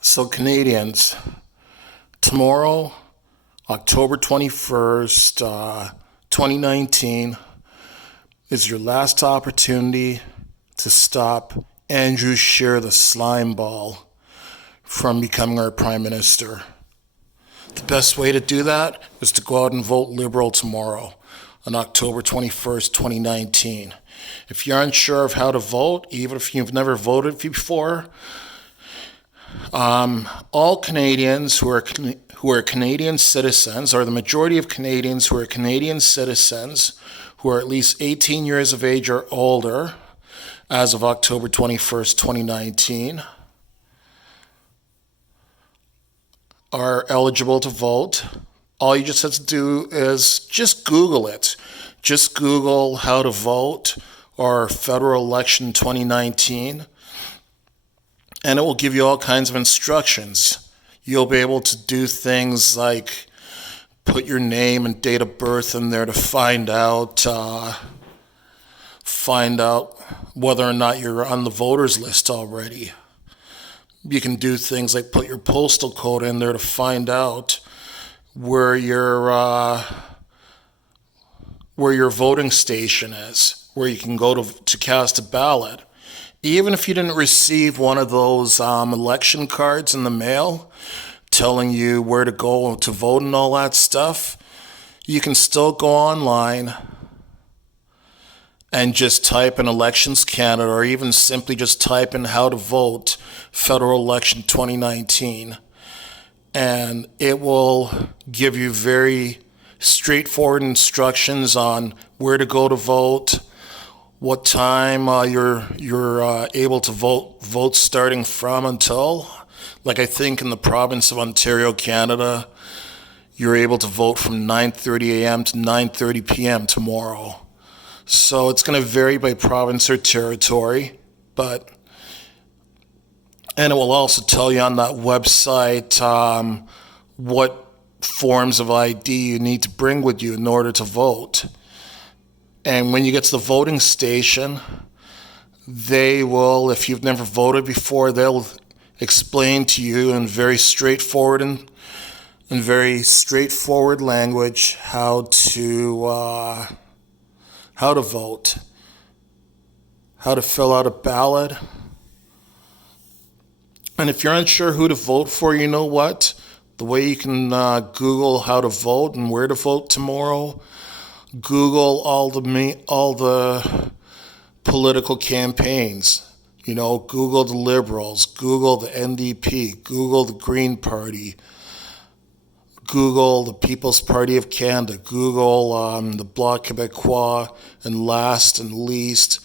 So, Canadians, tomorrow, October 21st, 2019, is your last opportunity to stop Andrew Scheer, the slime ball, from becoming our Prime Minister. The best way to do that is to go out and vote Liberal tomorrow on October 21st, 2019. If you're unsure of how to vote, even if you've never voted before, all Canadians who are Canadian citizens, or the majority of Canadians who are Canadian citizens, who are at least 18 years of age or older, as of October 21st, 2019, are eligible to vote. All you just have to do is just Google it. Just Google how to vote or federal election 2019, and it will give you all kinds of instructions. You'll be able to do things like put your name and date of birth in there to find out whether or not you're on the voters list already. You can do things like put your postal code in there to find out where your voting station is, where you can go to cast a ballot. Even if you didn't receive one of those election cards in the mail telling you where to go to vote and all that stuff, you can still go online and just type in Elections Canada, or even simply just type in how to vote federal election 2019. And it will give you very straightforward instructions on where to go to vote, what time you're able to vote starting from until. Like I think in the province of Ontario, Canada, you're able to vote from 9:30 a.m. to 9:30 p.m. tomorrow. So it's going to vary by province or territory, and it will also tell you on that website what forms of ID you need to bring with you in order to vote. And when you get to the voting station, they will, if you've never voted before, they'll explain to you in very straightforward language how to vote, how to fill out a ballot. And if you're unsure who to vote for, you know what? The way you can Google how to vote and where to vote tomorrow. Google all the political campaigns. You know, Google the Liberals, Google the NDP, Google the Green Party, Google the People's Party of Canada, Google the Bloc Québécois, and last and least,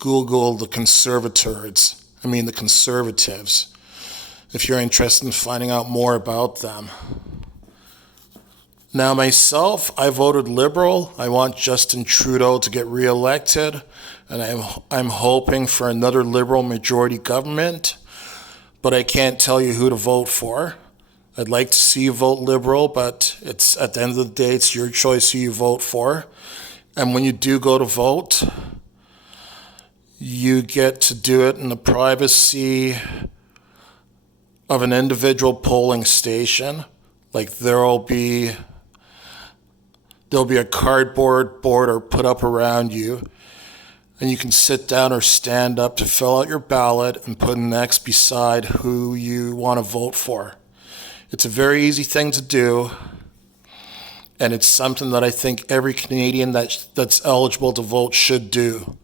Google the Conservatives, if you're interested in finding out more about them. Now, myself, I voted Liberal. I want Justin Trudeau to get reelected, and I'm hoping for another Liberal majority government, but I can't tell you who to vote for. I'd like to see you vote Liberal, but it's at the end of the day, it's your choice who you vote for. And when you do go to vote, you get to do it in the privacy of an individual polling station. Like there'll be a cardboard border put up around you, and you can sit down or stand up to fill out your ballot and put an X beside who you want to vote for. It's a very easy thing to do, and it's something that I think every Canadian that's eligible to vote should do.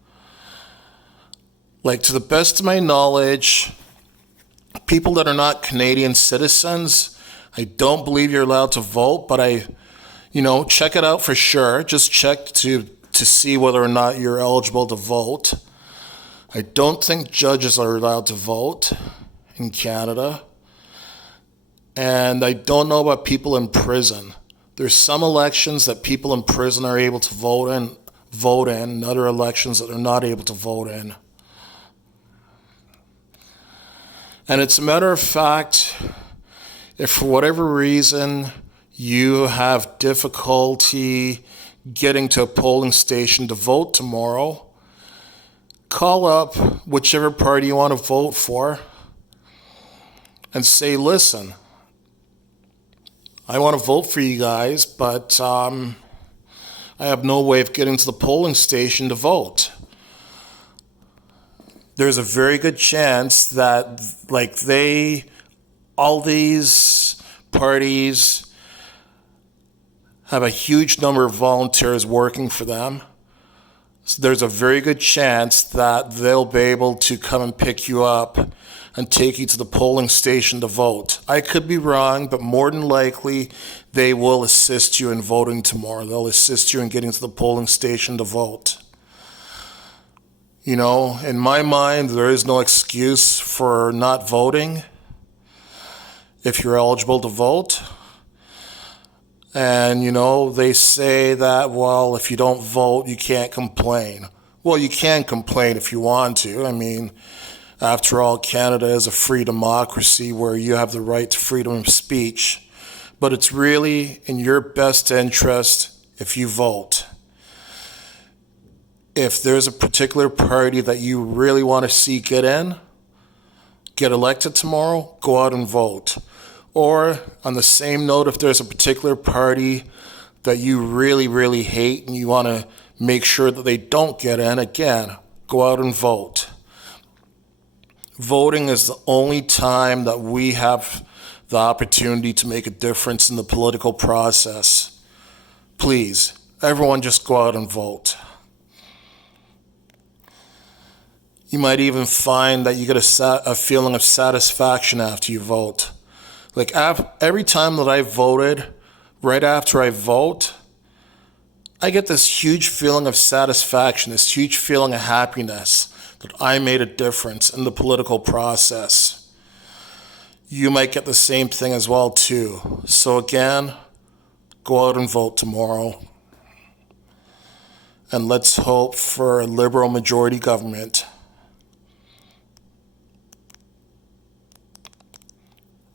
Like, to the best of my knowledge, people that are not Canadian citizens, I don't believe you're allowed to vote, but check it out for sure. Just check to see whether or not you're eligible to vote. I don't think judges are allowed to vote in Canada. And I don't know about people in prison. There's some elections that people in prison are able to vote in, and other elections that they're not able to vote in. And it's a matter of fact, if for whatever reason you have difficulty getting to a polling station to vote tomorrow, call up whichever party you want to vote for and say, listen, I want to vote for you guys, but I have no way of getting to the polling station to vote. There's a very good chance that, all these parties have a huge number of volunteers working for them. So there's a very good chance that they'll be able to come and pick you up and take you to the polling station to vote. I could be wrong, but more than likely, they will assist you in voting tomorrow. They'll assist you in getting to the polling station to vote. You know, in my mind, there is no excuse for not voting if you're eligible to vote. And, you know, they say that, well, if you don't vote, you can't complain. Well, you can complain if you want to. I mean, after all, Canada is a free democracy where you have the right to freedom of speech. But it's really in your best interest if you vote. If there's a particular party that you really want to see get elected tomorrow, go out and vote. Or on the same note, if there's a particular party that you really, really hate and you want to make sure that they don't get in, again, go out and vote. Voting is the only time that we have the opportunity to make a difference in the political process. Please, everyone just go out and vote. You might even find that you get a feeling of satisfaction after you vote. Like every time that I voted, right after I vote, I get this huge feeling of satisfaction, this huge feeling of happiness that I made a difference in the political process. You might get the same thing as well too. So again, go out and vote tomorrow. And let's hope for a Liberal majority government.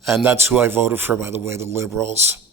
And that's who I voted for, by the way, the Liberals.